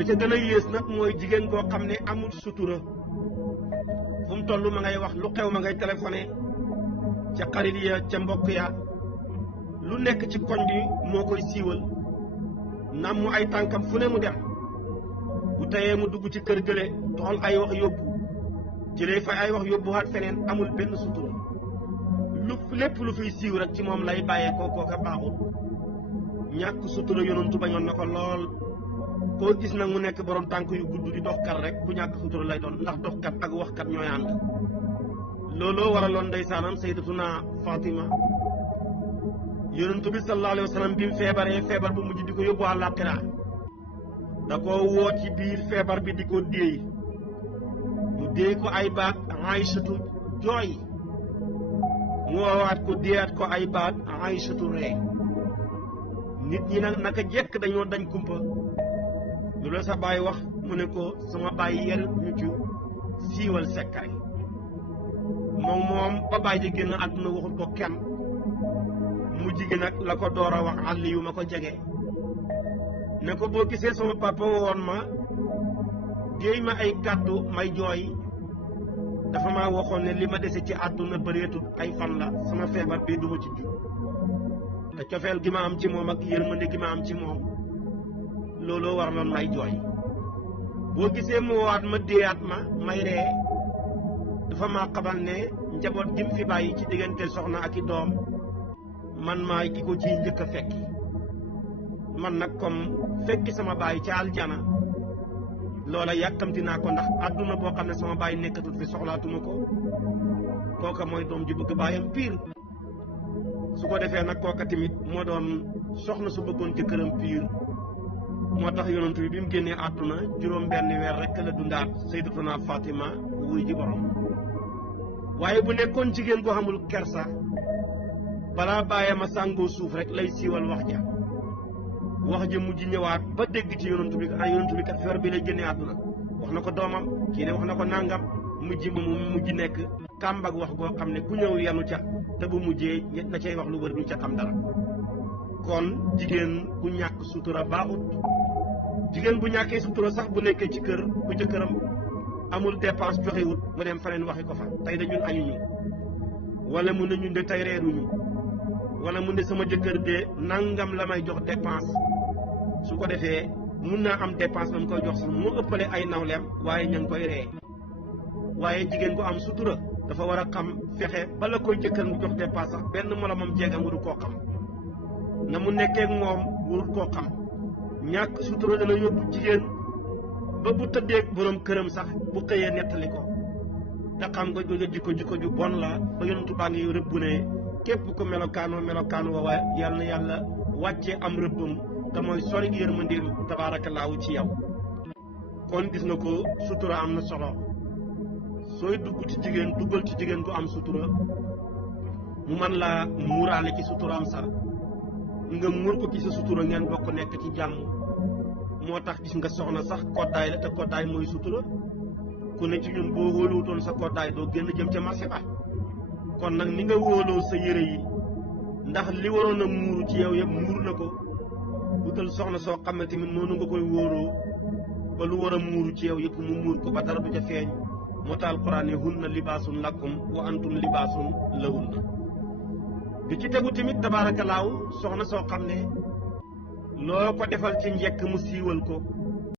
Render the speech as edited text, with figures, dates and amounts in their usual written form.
ba ca gën a yées nag mooy jigéen koo xam ne amul sutura fu mu toll ma ngay wax lu xew ma ngay téléphoné ca xarit ya ca mbokk ya lu nekk ci koñ bi moo koy siiwal nam mu ay tànkam fu ne mu dem bu teyee mu dugg ci kër gële toxal ay wax yóbbu jëlee fa ay wax yóbbuwaat feneen amul benn sutura lu lépp lu fiy siiw rek ci moom lay bàyyee kooka baaxul ñàkk sutura yonantu bañoon na ko lool koo gis nag mu nekk borom tànk yu gudd di doxkat rek ku ñàkk sutura lay doon ndax doxkat ak waxkat ñooy ànd looloo waraloon ndeysaanam sayyidatuna Fatima yonantu bi sallallahu alayhi wa sallam bi mu feebaree feebar bu mujj di ko yóbbu àllaaxira da ko woo ci biir feebar bi di ko déey mu déey ko ay baat Aysatu jooy mu woowaat ko déeyaat ko ay baat Aysatu ree nit ñi nag naka jekk dañoo dañ kumpa lu la sa baay wax mu ne ko sama baay yel ñu ci siiwal sekkare moom ba baay di génn àdduna waxul ko kenn mujj gi nag la ko door a wax àll yu ma ko jege ne ko boo gisee sama papa woon ma déey ma ay kàddu may jooy dafa ma waxoon ne li ma dese ci àdduna bëreetut ay fan la sama feebar bii duma ci jug te cofeel gi ma am ci moom ak yërmande gi ma am ci moom looloo waraloon may jooy boo gisee mu waat ma déeyaat ma may ree dafa maa xamal ne njaboot gi mu fi bàyyi ci diggante soxna ak i doom man maay ki ko ciy njëkk a fekki man nag comme fekki sama baay ca aljana loola yàkkamti naa ko ndax àdduna boo xam ne sama baay nekkatut fi soxlaatuma ko kooka mooy doom ji bëgg baayam piir su ko defee nag kooka tamit moo doon soxna su bëggoon ci këram piir moo tax yonent bi bi mu génnee àdduna juróom benn weer rek la dundaat sayyidatuna Fatima wuy ji borom waaye bu nekkoon jigéen ko xamul kersa balaa bàyyam a sàngoo suuf rek lay siiwal wax ja mujj ñëwaat ba dégg ci yonent bi kat feebar bi lay génnee àdduna wax na ko doomam kii ne wax na ko nàngam mujj nekk kàmbag wax goo xam ne ku ñëw yanu ca te bu mujjee na cay wax lu bëri duñ ca xam dara kon jigéen bu ñàkk sutura baaxut jigéen bu ñàkkee sutura sax bu nekkee ci kër bu jëkkëram amul dépense joxewut mu dem faneen waxi ko fa tey de ñun añuñu wala mu ne ñun de tey reeruñu wala mu ne sama jëkkër de nangam la may jox dépense su ko defee mun naa am dépense am koy jox sax mu ëppale ay nawleem waaye ña ngi koy ree waaye jigéen bu am sutura dafa war a xam fexe bala koy jëkkër mu jox dépense sax benn moromam jeegam warul koo xam na mu nekkee ak moom warul koo xam ñàkk sutura dana yóbbu jigéen ba bu tëddee borom këram sax bu xëyee nettali ko te xam nga jikko ju bon la ba yonentu baa ngi rëbb ne képp ko melokaanu wa waaye yal na yàlla wàccee am rëbbam te mooy sori yërmandeem tabaarakallaahu ci yow kon gis nga ko sutura am na solo sooy dugg ci jigéen duggal ci jigéen ku am sutura mu man laa muuraale ci suturaam sax nga muur ko ci sa sutura ngeen bokk nekk ci jàmm moo tax gis nga soxna sax koddaay la te koddaay mooy sutura ku ne ci ñun boo wóoluwutoon sa koddaay doo génn jëm ca marché ba kon nag ni nga wóoloo sa yére yi ndax li waroon a muuru ci yow yëpp muur na ko wutal soxna soo xam ne tamit noonu nga koy wóoroo ba lu war a muuru ci yow yëpp mu muur ko ba dara du ca feeñ moo tax alquran ne hunna libaasun lakum wa antum libaasun lahunna bi ci tegu tamit tabaarakallaahu soxna soo xam ne loo ko defal ci njëkk mu siiwal ko